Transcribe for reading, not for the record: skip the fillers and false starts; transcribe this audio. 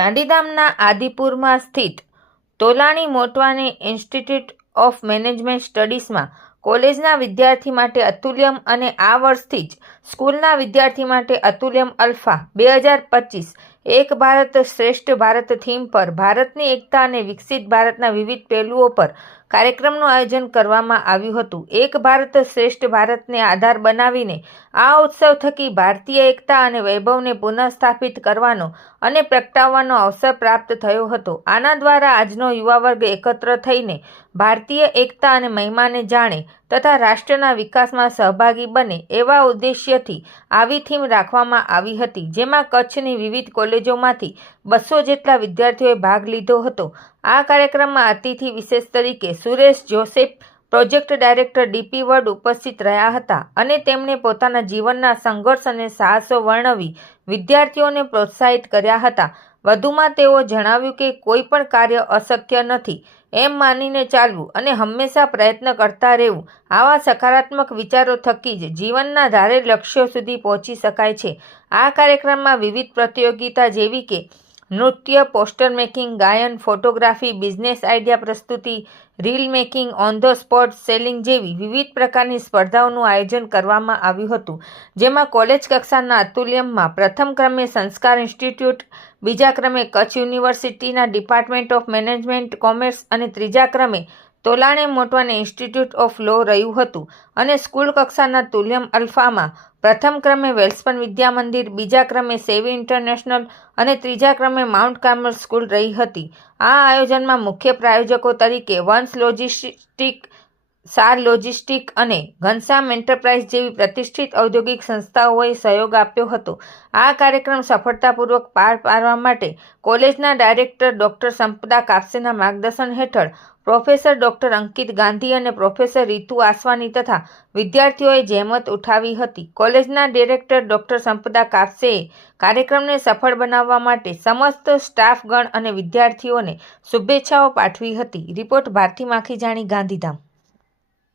ગાંધીધામના આદિપુરમાં સ્થિત Tolani Motwani institute of management સ્ટડીઝમાં કોલેજના વિદ્યાર્થી માટે અતુલ્યમ અને આ વર્ષથી જ સ્કૂલના વિદ્યાર્થી માટે અતુલ્યમ અલ્ફા 2025 એક ભારત શ્રેષ્ઠ ભારત થીમ પર ભારતની એકતા અને વિકસિત ભારતના વિવિધ પહેલુઓ પર કાર્યક્રમનું આયોજન કરવામાં આવ્યું હતું। એક ભારત શ્રેષ્ઠ ભારતને આધાર બનાવીને આ ઉત્સવ થકી ભારતીય એકતા અને વૈભવને પુનઃસ્થાપિત કરવાનો અને પ્રગટાવવાનો અવસર પ્રાપ્ત થયો હતો। આના દ્વારા આજનો યુવા વર્ગ એકત્ર થઈને ભારતીય એકતા અને મહિમાને જાણે તથા રાષ્ટ્રના વિકાસમાં સહભાગી બને એવા ઉદ્દેશ્યથી આવી થીમ રાખવામાં આવી હતી, જેમાં કચ્છની વિવિધ કોલેજોમાંથી 200 જેટલા વિદ્યાર્થીઓએ ભાગ લીધો હતો। આ કાર્યક્રમમાં અતિથિ વિશેષ તરીકે Suresh Joseph, project director DP world ઉપસ્થિત રહ્યા હતા અને તેમણે પોતાના જીવનના સંઘર્ષ અને સાહસો વર્ણવી વિદ્યાર્થીઓને પ્રોત્સાહિત કર્યા હતા। વધુમાં તેઓ જણાવ્યું કે કોઈ પણ કાર્ય અશક્ય નથી એમ માનીને ચાલવું અને હંમેશા પ્રયત્ન કરતા રહેવું, આવા સકારાત્મક વિચારો થકી જ જીવનના ધારેલ લક્ષ્યો સુધી પહોંચી શકાય છે। આ કાર્યક્રમમાં વિવિધ પ્રતિયોગિતા જેવી કે નૃત્ય, પોસ્ટર મેકિંગ, ગાયન, ફોટોગ્રાફી, બિઝનેસ આઈડિયા પ્રસ્તુતિ, reel making, on the spot selling જેવી વિવિધ પ્રકારની સ્પર્ધાઓનું આયોજન કરવામાં આવ્યું હતું, જેમાં કોલેજ કક્ષાના અતુલ્યમમાં પ્રથમ ક્રમે સંસ્કાર ઇન્સ્ટિટ્યૂટ, બીજા ક્રમે કચ્છ યુનિવર્સિટીના ડિપાર્ટમેન્ટ ઓફ મેનેજમેન્ટ કોમર્સ અને ત્રીજા ક્રમે તોલાણી મોટવાની ઇન્સ્ટિટ્યૂટ ઓફ લો રહ્યું હતું અને સ્કૂલ કક્ષાના તુલ્યમ અલ્ફામાં પ્રથમ ક્રમે વેલ્સપન વિદ્યા મંદિર, બીજા ક્રમે સેવી ઇન્ટરનેશનલ અને ત્રીજા ક્રમે માઉન્ટ કાર્મલ સ્કૂલ રહી હતી। આ આયોજનમાં મુખ્ય પ્રાયોજકો તરીકે વંશ લોજિસ્ટિક, સાર લોજિસ્ટિક અને ઘનશ્યામ એન્ટરપ્રાઇઝ જેવી પ્રતિષ્ઠિત ઔદ્યોગિક સંસ્થાઓએ સહયોગ આપ્યો હતો। આ કાર્યક્રમ સફળતાપૂર્વક પાર પાડવા માટે કોલેજના ડાયરેક્ટર ડોક્ટર સંપદા કાપસેના માર્ગદર્શન હેઠળ પ્રોફેસર ડોક્ટર અંકિત ગાંધી અને પ્રોફેસર રીતુ આસવાની તથા વિદ્યાર્થીઓએ જહેમત ઉઠાવી હતી। કોલેજના ડિરેક્ટર ડોક્ટર સંપદા કાપસેએ કાર્યક્રમને સફળ બનાવવા માટે સમસ્ત સ્ટાફગણ અને વિદ્યાર્થીઓને શુભેચ્છાઓ પાઠવી હતી। રિપોર્ટ ભારતી માખીજાણી, ગાંધીધામ।